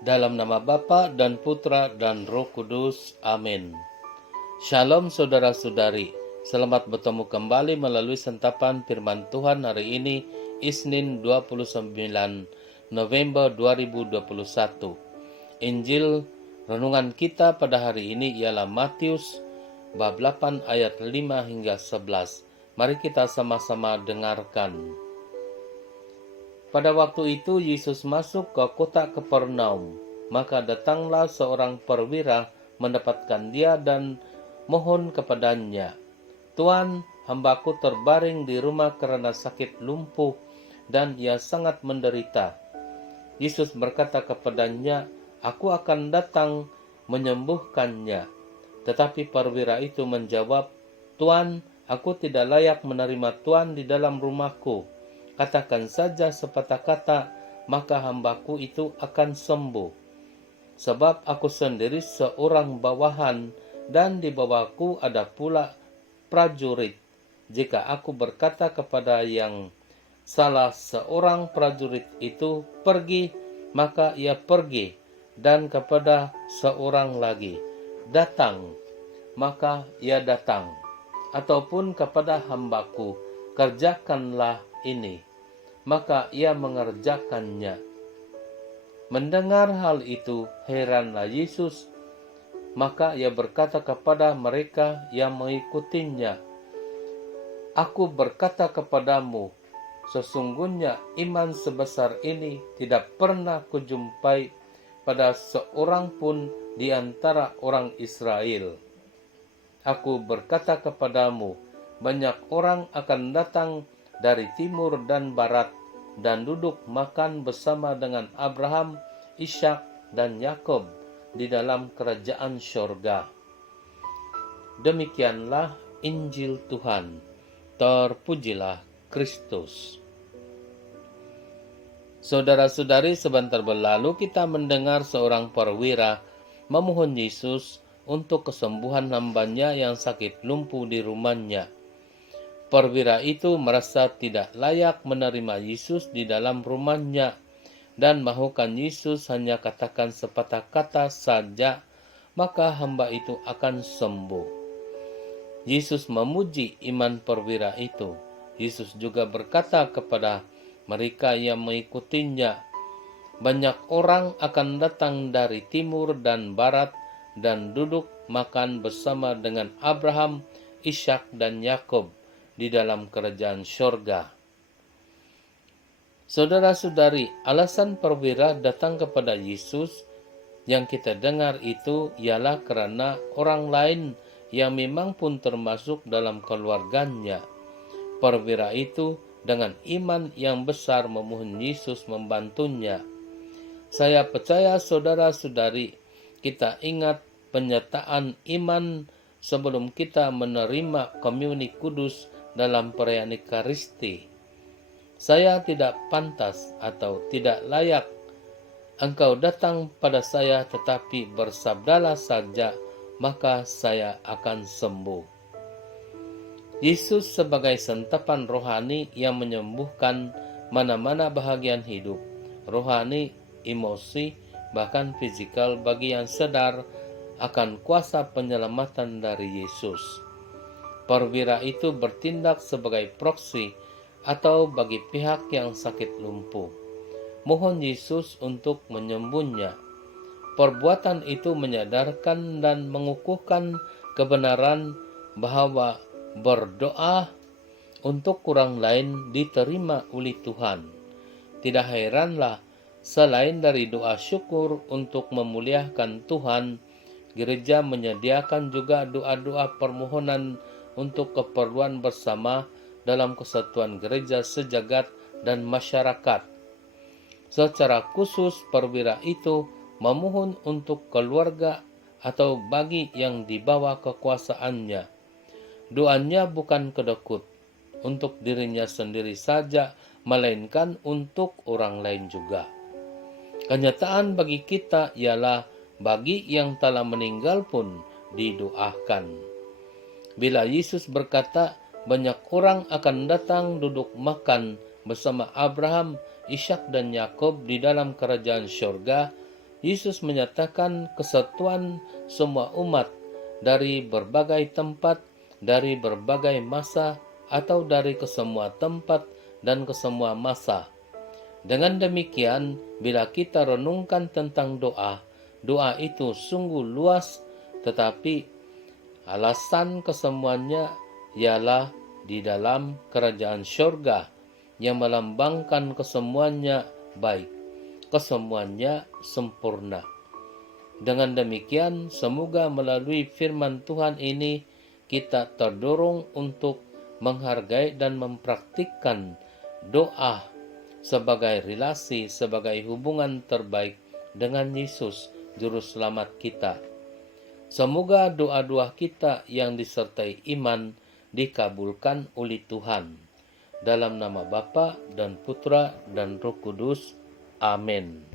Dalam nama Bapa dan Putra dan Roh Kudus. Amin. Shalom saudara-saudari. Selamat bertemu kembali melalui sentapan firman Tuhan hari ini, Isnin 29 November 2021. Injil renungan kita pada hari ini ialah Matius bab 8 ayat 5 hingga 11. Mari kita sama-sama dengarkan. Pada waktu itu Yesus masuk ke kota Kapernaum. Maka datanglah seorang perwira mendapatkan dia dan mohon kepadanya, "Tuan, hambaku terbaring di rumah karena sakit lumpuh dan ia sangat menderita." Yesus berkata kepadanya, "Aku akan datang menyembuhkannya." Tetapi perwira itu menjawab, "Tuan, aku tidak layak menerima Tuan di dalam rumahku. Katakan saja sepatah kata, maka hambaku itu akan sembuh. Sebab aku sendiri seorang bawahan, dan di bawahku ada pula prajurit. Jika aku berkata kepada yang salah seorang prajurit itu pergi, maka ia pergi, dan kepada seorang lagi datang, maka ia datang. Ataupun kepada hambaku, kerjakanlah ini, maka ia mengerjakannya." Mendengar hal itu, heranlah Yesus. Maka ia berkata kepada mereka yang mengikutinya, "Aku berkata kepadamu, sesungguhnya iman sebesar ini tidak pernah kujumpai pada seorang pun di antara orang Israel. Aku berkata kepadamu, banyak orang akan datang dari timur dan barat dan duduk makan bersama dengan Abraham, Ishak, dan Yakub di dalam kerajaan syurga." Demikianlah Injil Tuhan. Terpujilah Kristus. Saudara-saudari, sebentar berlalu kita mendengar seorang perwira memohon Yesus untuk kesembuhan hambanya yang sakit lumpuh di rumahnya. Perwira itu merasa tidak layak menerima Yesus di dalam rumahnya dan mahukan Yesus hanya katakan sepatah kata saja, maka hamba itu akan sembuh. Yesus memuji iman perwira itu. Yesus juga berkata kepada mereka yang mengikutinya, "Banyak orang akan datang dari timur dan barat dan duduk makan bersama dengan Abraham, Ishak, dan Yakub di dalam kerajaan syurga." Saudara-saudari, alasan perwira datang kepada Yesus yang kita dengar itu ialah karena orang lain yang memang pun termasuk dalam keluarganya. Perwira itu dengan iman yang besar memohon Yesus membantunya. Saya percaya saudara-saudari, kita ingat penyataan iman sebelum kita menerima komuni kudus dalam perayaan Ekaristi. "Saya tidak pantas atau tidak layak Engkau datang pada saya, tetapi bersabdalah saja, maka saya akan sembuh." Yesus sebagai santapan rohani yang menyembuhkan mana-mana bahagian hidup, rohani, emosi, bahkan fisikal bagi yang sadar akan kuasa penyelamatan dari Yesus. Perwira itu bertindak sebagai proksi atau bagi pihak yang sakit lumpuh. Mohon Yesus untuk menyembuhnya. Perbuatan itu menyadarkan dan mengukuhkan kebenaran bahwa berdoa untuk orang lain diterima oleh Tuhan. Tidak heranlah, selain dari doa syukur untuk memuliakan Tuhan, gereja menyediakan juga doa-doa permohonan untuk keperluan bersama dalam kesatuan gereja sejagat dan masyarakat. Secara khusus, perwira itu memohon untuk keluarga atau bagi yang di bawah kekuasaannya. Doanya bukan kedekut untuk dirinya sendiri saja, melainkan untuk orang lain juga. Kenyataan bagi kita ialah bagi yang telah meninggal pun didoakan. Bila Yesus berkata, banyak orang akan datang duduk makan bersama Abraham, Ishak, dan Yakub di dalam kerajaan syurga, Yesus menyatakan kesatuan semua umat dari berbagai tempat, dari berbagai masa, atau dari kesemua tempat dan kesemua masa. Dengan demikian, bila kita renungkan tentang doa, doa itu sungguh luas, tetapi alasan kesemuanya ialah di dalam kerajaan syurga yang melambangkan kesemuanya baik, kesemuanya sempurna. Dengan demikian, semoga melalui firman Tuhan ini kita terdorong untuk menghargai dan mempraktikkan doa sebagai relasi, sebagai hubungan terbaik dengan Yesus, Juru Selamat kita. Semoga doa-doa kita yang disertai iman dikabulkan oleh Tuhan. Dalam nama Bapa dan Putra dan Roh Kudus. Amin.